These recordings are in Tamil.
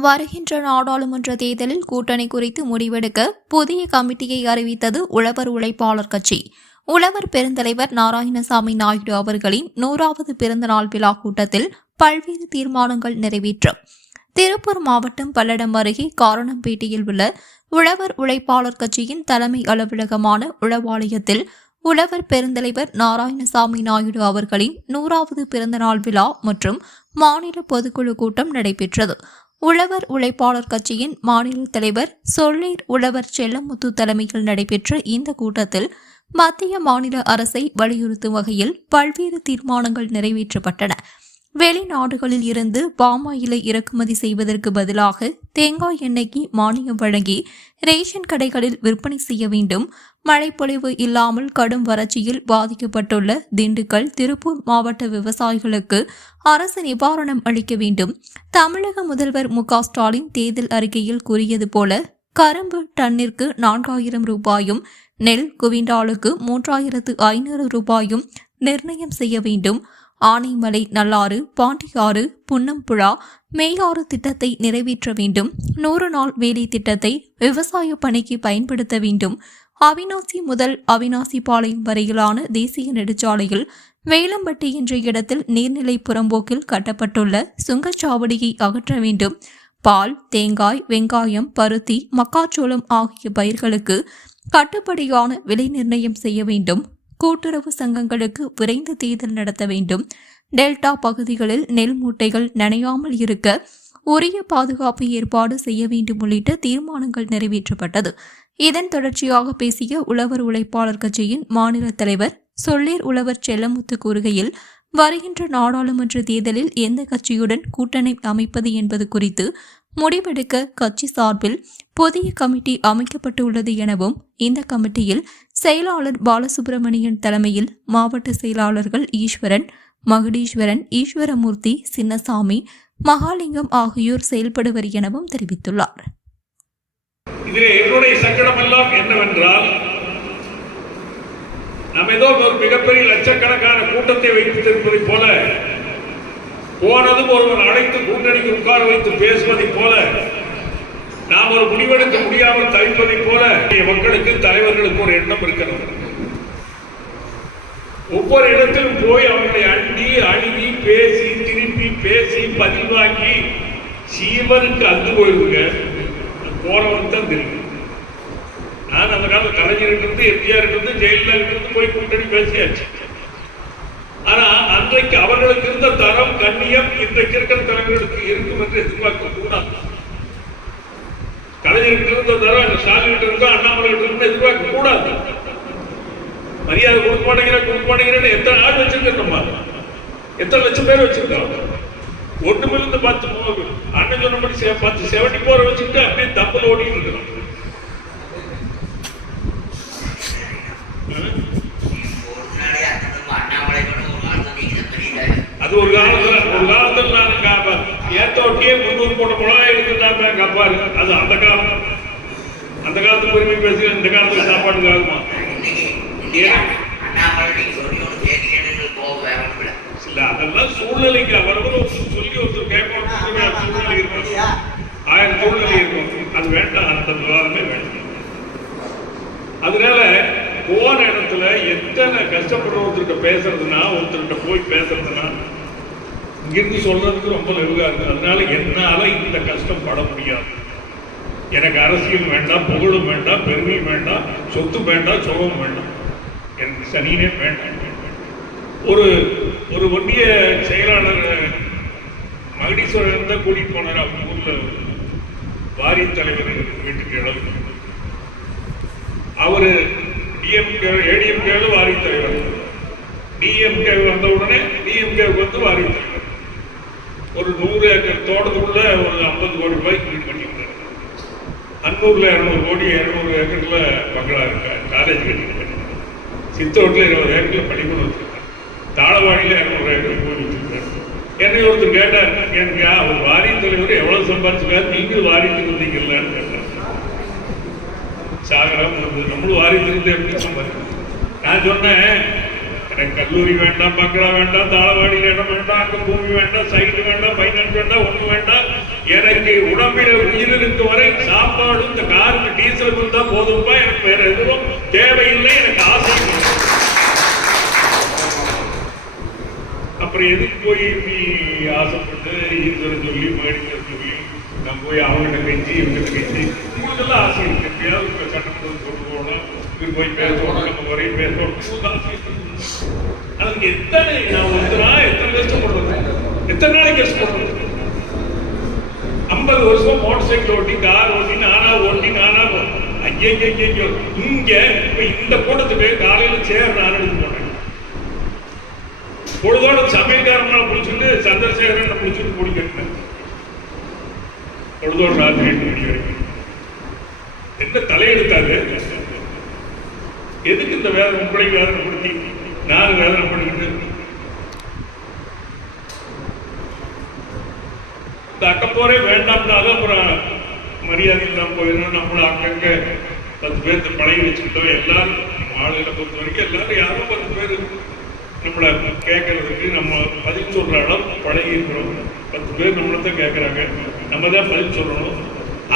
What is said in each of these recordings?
வருகின்ற நாடாளுமன்ற தேர்தலில் கூட்டணி குறித்து முடிவெடுக்க புதிய கமிட்டியை அறிவித்தது உழவர் உழைப்பாளர் கட்சி. உழவர் பெருந்தலைவர் நாராயணசாமி நாயுடு அவர்களின் நூறாவது பிறந்தநாள் விழா கூட்டத்தில் பல்வேறு தீர்மானங்கள் நிறைவேற்றும் திருப்பூர் மாவட்டம் பல்லடம் அருகே காரணம்பேட்டையில் உள்ள உழவர் உழைப்பாளர் கட்சியின் தலைமை அலுவலகமான உழவாலயத்தில் உழவர் பெருந்தலைவர் நாராயணசாமி நாயுடு அவர்களின் நூறாவது பிறந்தநாள் விழா மற்றும் மாநில பொதுக்குழு கூட்டம் நடைபெற்றது. உழவர் உழைப்பாளர் கட்சியின் மாநில தலைவர் சொல்லீர் உழவர் செல்லமுத்து தலைமையில் நடைபெற்ற இந்த கூட்டத்தில் மத்திய மாநில அரசை வலியுறுத்தும் வகையில் பல்வேறு தீர்மானங்கள் நிறைவேற்றப்பட்டன. வெளிநாடுகளில் இருந்து பாமாயிலை இறக்குமதி செய்வதற்கு பதிலாக தேங்காய் எண்ணெய்க்கு மானியம் வழங்கி ரேஷன் கடைகளில் விற்பனை செய்ய வேண்டும். மழைப்பொழிவு இல்லாமல் கடும் வறட்சியில் பாதிக்கப்பட்டுள்ள திண்டுக்கல் திருப்பூர் மாவட்ட விவசாயிகளுக்கு அரசு நிவாரணம் அளிக்க வேண்டும். தமிழக முதல்வர் மு ஸ்டாலின் தேர்தல் அறிக்கையில் கூறியது போல கரும்பு டன்னிற்கு நான்காயிரம் ரூபாயும் நெல் குவிண்டாலுக்கு மூன்றாயிரத்து ஐநூறு ரூபாயும் நிர்ணயம் செய்ய வேண்டும். ஆனைமலை நல்லாறு பாண்டியாறு புன்னம்புழா மேலாறு திட்டத்தை நிறைவேற்ற வேண்டும். நூறு நாள் வேலை திட்டத்தை விவசாய பணிக்கு பயன்படுத்த வேண்டும். அவினாசி முதல் அவினாசி பாளையம் வரையிலான தேசிய நெடுஞ்சாலையில் வேலம்பட்டி என்ற இடத்தில் நீர்நிலை புறம்போக்கில் கட்டப்பட்டுள்ள சுங்கச்சாவடியை அகற்ற வேண்டும். பால் தேங்காய் வெங்காயம் பருத்தி மக்காச்சோளம் ஆகிய பயிர்களுக்கு கட்டுப்படியான விலை நிர்ணயம் செய்ய வேண்டும். கூட்டுறவு சங்கங்களுக்கு விரைந்து தேர்தல் நடத்த வேண்டும். டெல்டா பகுதிகளில் நெல் மூட்டைகள் நனையாமல் இருக்க உரிய பாதுகாப்பு ஏற்பாடு செய்ய வேண்டும் உள்ளிட்ட தீர்மானங்கள் நிறைவேற்றப்பட்டது. இதன் தொடர்ச்சியாக பேசிய உழவர் உழைப்பாளர் கட்சியின் மாநில தலைவர் சொல்லீர் உழவர் செல்லமுத்து கூறுகையில் வருகின்ற நாடாளுமன்ற தேர்தலில் எந்த கட்சியுடன் கூட்டணி அமைப்பது என்பது குறித்து முடிவெடுக்க கட்சி சார்பில் புதிய கமிட்டி அமைக்கப்பட்டுள்ளது எனவும் இந்த கமிட்டியில் செயலாளர் பாலசுப்பிரமணியன் தலைமையில் மாவட்ட செயலாளர்கள் ஈஸ்வரன் மகுடீஸ்வரன் ஈஸ்வரமூர்த்தி சின்னசாமி மகாலிங்கம் ஆகியோர் செயல்படுவர் எனவும் தெரிவித்துள்ளார். இதிலே என்னுடைய என்னவென்றால் ஏதோ ஒரு மிகப்பெரிய லட்சக்கணக்கான கூட்டத்தை வைத்திருப்பதைப் போல போனதும் ஒருவன் அழைத்து கூட்டணிக்கு உட்கார வைத்து பேசுவதைப் போல நாம் ஒரு முடிவெடுக்க முடியாமல் தவிப்பதைப் போல மக்களுக்கு தலைவர்களுக்கு ஒரு எண்ணம் இருக்கிறது. ஒவ்வொரு இடத்திலும் போய் அவர்களை அண்டி அழுகி பேசி திருப்பி பேசி பதிவாக்கி சீவனுக்கு அந்து போயிருங்க போறவனுக்கு தான் தெரியும். நான் அந்த காலத்தில் கலைஞர் இருந்து எம்ஜிஆர் இருந்து ஜெயலலிதா இருந்து போய் கூட்டணி பேசியாச்சு. ஆனா அன்றைக்கு அவர்களுக்கு இருந்த கண்ணியம் இன்றைக்கு இருக்கிற தலைவர்களுக்கு இருக்கும் என்று எதிர்பார்க்க கூடாது இருந்த தரம் இந்த ஸ்டாலின் இருக்கும் அண்ணாமலை இருக்கும் எதிர்பார்க்க கூடாது. மரியாதை கொடுக்க மாட்டேங்கிற கொடுக்க மாட்டேங்கிறேன்னு எத்தனை ஆள் வச்சிருக்கோம் எத்தனை லட்சம் பேர் வச்சிருக்கோம் ஒண்ணுமிருந்து பத்து அண்ணன் சொன்னபடி பத்து செவன்டி போர் வச்சுக்கிட்டு அப்படியே தப்பல் ஓடிட்டு இருக்கிறோம். உடனடியா திரும்ப அண்ணாமலை கூட ஒரு வார்த்தை நீங்க தெரியல அது ஒரு காலத்துல ஒரு காலத்துல நான் கா- ஏத்தோட்டியே முன்னூறு போட்ட மிளகாய் எடுத்துட்டாங்க கப்பாரு அது அந்த காலம். அந்த காலத்து பெருமை பேசுகிற இந்த காலத்துல சாப்பாடு ஆகுமா இல்ல அதெல்லாம் சூழ்நிலைக்கு ஒருத்தர் சொல்லி ஒருத்தர் கேட்கணும் சூழ்நிலை இருக்கும் ஆயிரம் சூழ்நிலை இருக்கும் அது வேண்டாம் அந்த விவாதமே வேண்டாம். அதனால போன இடத்துல எத்தனை கஷ்டப்படுற ஒருத்தர்கிட்ட பேசுறதுன்னா ஒருத்தர்கிட்ட போய் பேசுறதுன்னா இங்கிருந்து சொல்றதுக்கு ரொம்ப லெவுகா இருக்கு. அதனால என்னால இந்த கஷ்டம் பட முடியாது. எனக்கு அரசியல் வேண்டாம் புகழும் வேண்டாம் பெருமையும் வேண்டாம் சொத்து வேண்டாம் சுகம் வேண்டாம். எனக்கு சனியே வேண்டாம் ஒரு ஒரு ஒன்றிய செயலாளர் மகடீஸ்வரன் தான் கூட்டிட்டு போனார். அவங்க ஊர்ல வாரிய தலைவர் வீட்டுக்கு இழப்பு அவரு டிஎம்கே ஏடிஎம்கேல வாரிய தலைவர். டிஎம்கே வந்த உடனே டிஎம்கே வந்து வாரிய தலைவர். ஒரு நூறு ஏக்கர் தோட்டத்துக்குள்ள ஒரு ஐம்பது கோடி ரூபாய்க்கு வீடு பண்ணியிருக்காரு அன்னூர்ல இரநூறு கோடி இரநூறு ஏக்கர்ல பங்களா இருக்கா? காலேஜ் கட்டிருக்காரு சித்தோட்டில் இருபது ஏக்கர்ல பள்ளிக்கூடம் வச்சுருக்கேன் தாளவாடியில் இரநூறு ஏக்கர் கோடி வச்சிருக்காரு. என்னை ஒருத்தர் கேட்டார் எனக்கு அவர் வாரிய தலைவர் எவ்வளவு சம்பாதிச்சிருக்காரு? நீங்களும் வாரியத்துக்கு வந்தீங்களான்னு கேட்டார். சாகரம் நம்மளும் வாரியத்திலிருந்து எப்படி சம்பாதிக்கணும்? நான் சொன்னேன் எனக்கு கல்லூரி வேண்டாம் பங்களா வேண்டாம் தாளவாடியில் இடம் வேண்டாம் அங்கே பூமி வேண்டாம் சைடு வேண்டாம் பைனான்ஸ் வேண்டாம் ஒன்று வேண்டாம். எனக்கு உடம்பில் உயிரிழந்து வரை சாப்பாடு இந்த காருக்கு டீசல் இருந்தா போதும்பா எனக்கு வேற எதுவும் தேவையில்லை எனக்கு ஆசை அப்புறம் எதுக்கு போய் நீ ஆசைப்பட்டு ஈஸ்வரன் சொல்லி மேடிக்கல் சொல்லி நான் போய் அவங்ககிட்ட கெஞ்சி இவங்கிட்ட கெஞ்சி உங்களுக்கெல்லாம் ஆசை இருக்கு. எப்படியாவது இப்ப சட்டமன்றத்தில் கொண்டு போய் பேசணும் நம்ம வரையும் பேசணும் ஆசை இருக்கு. அதுக்கு எத்தனை நான் ஒருத்தரா எத்தனை கஷ்டப்படுறது எத்தனை நாளைக்கு கஷ்டப்படுறது ஐம்பது வருஷம் மோட்டர் சைக்கிள் ஓட்டி கார் ஓட்டி நானா ஓட்டி நானா ஐயோ ஐயோ இங்க இப்ப இந்த கூட்டத்துக்கு காலையில சேர் நான் எடுத்து போனேன் பொழுதோட சமையல்காரனை பிடிச்சிட்டு சந்திரசேகரனை பிடிச்சிட்டு கட்டினேன் பொழுதோட ராத்திரி எட்டு மணி வரைக்கும். என்ன தலையெடுத்தாரு எதுக்கு இந்த வேலை உங்களை வேதனைப்படுத்தி வேதனை பண்ணிக்கிட்டு? இந்த அக்கப்போரே வேண்டாம்னாலும் அப்புறம் மரியாதை இல்லாம போயிடணும் நம்மள அங்கங்க பத்து பேர்த்து பழகி வச்சுக்கிட்டோம். எல்லாரும் மாநில பொறுத்த வரைக்கும் எல்லாரும் யாரும் பத்து பேர் நம்மளை கேட்கறதுக்கு நம்ம பதில் சொல்ற அளவு பழகி இருக்கிறோம். பத்து பேர் நம்மளை தான் கேட்கறாங்க. நம்ம தான் பதில் சொல்லணும்.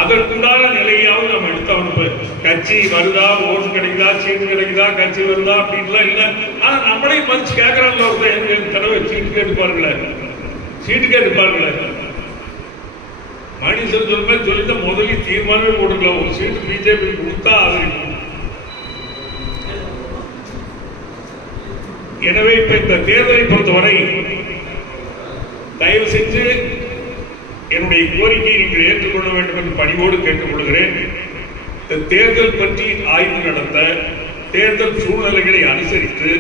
அதற்குண்டான நிலையாவது நம்ம எடுத்தவங்க கட்சி வருதா ஓட்டு கிடைக்குதா சீட்டு கிடைக்குதா கட்சி வருதா அப்படின்லாம் இல்லை. ஆனா நம்மளையும் மதிச்சு கேட்கறாங்க ஒரு எங்க தடவை சீட்டு கேட்டுப்பாருங்களே சீட்டு கேட்டுப்பாருங்களே மணிசன் சொல்ற மாதிரி சொல்லிட்டு முதலில் தீர்மானமே போட்டுக்கலாம். ஒரு சீட்டு பிஜேபி கொடுத்தா ஆதரிக்கும் எனவே இப்ப இந்த தேர்தலை பொறுத்தவரை தயவு செஞ்சு என்னுடைய கோரிக்கையை நீங்கள் ஏற்றுக்கொள்ள வேண்டும் என்று பணிவோடு கேட்டுக்கொள்கிறேன். இந்த தேர்தல் பற்றி ஆய்வு நடத்த தேர்தல் சூழ்நிலைகளை அனுசரித்து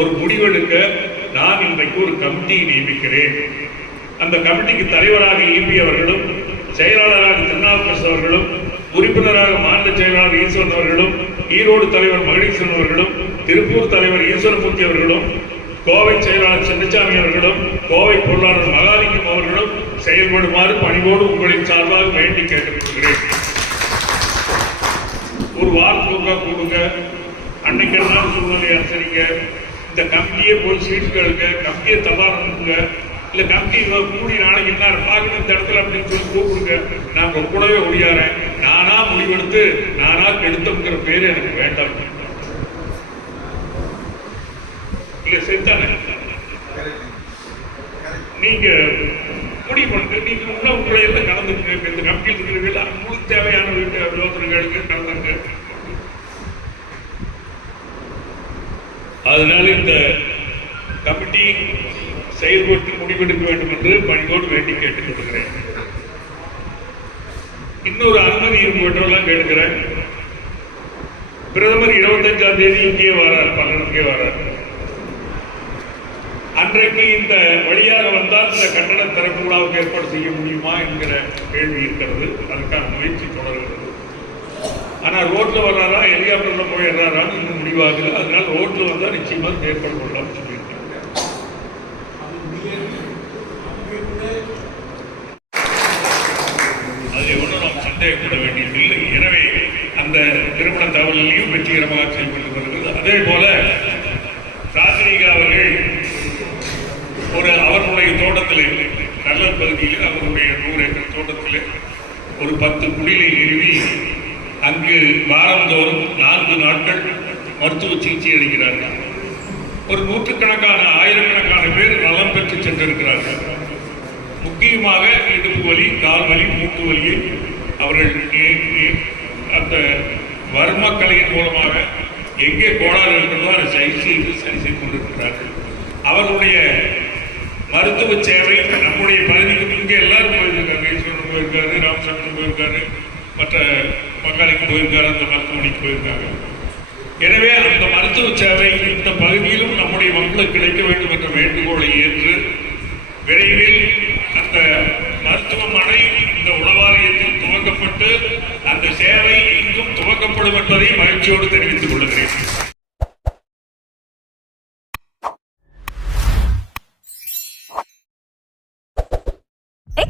ஒரு முடிவெடுக்க நான் இன்றைக்கு ஒரு கமிட்டியை நியமிக்கிறேன். அந்த கமிட்டிக்கு தலைவராக இபி அவர்களும் செயலாளராக திருநாவுக்கரசு அவர்களும் உறுப்பினராக மாநில செயலாளர் ஈஸ்வரன் அவர்களும் ஈரோடு தலைவர் மகடீஸ்வரன் அவர்களும் திருப்பூர் தலைவர் ஈஸ்வரமூர்த்தி அவர்களும் கோவை செயலாளர் சின்னசாமி அவர்களும் கோவை பொருளாளர் மகாலிங்கம் அவர்களும் செயல்படுமாறு பணிவோடு உங்களின் சார்பாக வேண்டி கேட்டுக்கொள்கிறேன். ஒரு வாரம் கொடுங்க. அன்னைக்கு என்ன சூழ்நிலை அனுசரிங்க. இந்த கமிட்டியே போய் சீட்டுகளுங்க கமிட்டியை தபால் அனுப்புங்க. இல்லை கமிட்டி கூடி நாளைக்கு என்ன பார்க்கணும் இந்த இடத்துல அப்படின்னு சொல்லி கூப்பிடுங்க. நான் உங்க கூடவே ஒடியாரேன் நானா முடிவெடுத்து நானா கெடுத்தோங்கிற பேர் எனக்கு வேண்டாம். இல்லை செத்தானே? நீங்க முடிவு கொண்டு நீங்க உள்ள உங்களை எல்லாம் கலந்துக்கிறீர்கள் இந்த கமிட்டியில் இருக்கிறீர்கள் அவங்களுக்கு தேவையான வீட்டு யோசனைகளுக்கு கலந்துங்க அதனால இந்த கமிட்டி செயல்பட்டு முடிவெடுக்க வேண்டும் என்று பணியோடு வேண்டி கேட்டுக் கொள்கிறேன். இன்னொரு அனுமதி இருப்பவற்றெல்லாம் கேட்கிறேன். பிரதமர் இருபத்தஞ்சாம் தேதி இங்கே வரார் பன்னெண்டுக்கே வரார். அன்றைக்கு இந்த வழியாக வந்தால் இந்த கட்டண திறப்பு விழாவுக்கு ஏற்பாடு செய்ய முடியுமா என்கிற கேள்வி இருக்கிறது. அதுக்கான முயற்சி தொடர்கிறது. ஆனால் ரோட்டில் வர்றாரா ஹெலிகாப்டரில் போயிடுறாரான்னு இன்னும் முடிவாகல. அதனால் ரோட்டில் வந்தால் நிச்சயமாக ஏற்பாடு பண்ணலாம்னு சொல்லியிருக்காங்க அதில் ஒன்றும் நாம் சந்தேகப்பட வேண்டியதில்லை எனவே அந்த திருமண தகவலையும் வெற்றிகரமாக செயல்பட்டு வருகிறது அதே போல ராஜினிகா அவர்கள் ஒரு அவருடைய தோட்டத்திலே நல்ல பகுதியில் அவருடைய நூறு ஏக்கர் தோட்டத்திலே ஒரு பத்து குடிலை நிறுவி அங்கு வாரந்தோறும் நான்கு நாட்கள் மருத்துவ சிகிச்சை அளிக்கிறார்கள். ஒரு நூற்றுக்கணக்கான ஆயிரக்கணக்கான பேர் நலம் பெற்று சென்றிருக்கிறார்கள். முக்கியமாக இடுப்பு வலி கால் வலி மூட்டு வலியை அவர்கள் அந்த வர்ம கலையின் மூலமாக எங்கே கோளாறு இருக்கிறதோ அதை சரி செய்து சரி செய்து கொண்டிருக்கிறார்கள். அவர்களுடைய மருத்துவ சேவை நம்முடைய பகுதிக்கு இங்கே எல்லாரும் போயிருக்காங்க. ஈஸ்வரன் போயிருக்காரு ராமசாமி போயிருக்காரு மற்ற மக்காளிக்கு போயிருக்காரு அந்த மருத்துவமனைக்கு போயிருக்காங்க. எனவே அந்த மருத்துவ சேவை இந்த பகுதியிலும் நம்முடைய மக்களுக்கு கிடைக்க வேண்டும் என்ற வேண்டுகோளை ஏற்று விரைவில் அந்த மருத்துவமனை இந்த உளவாரியத்தில் துவக்கப்பட்டு அந்த சேவை இங்கும் துவக்கப்படும் என்பதை மகிழ்ச்சியோடு தெரிவித்துக் கொள்கிறேன்.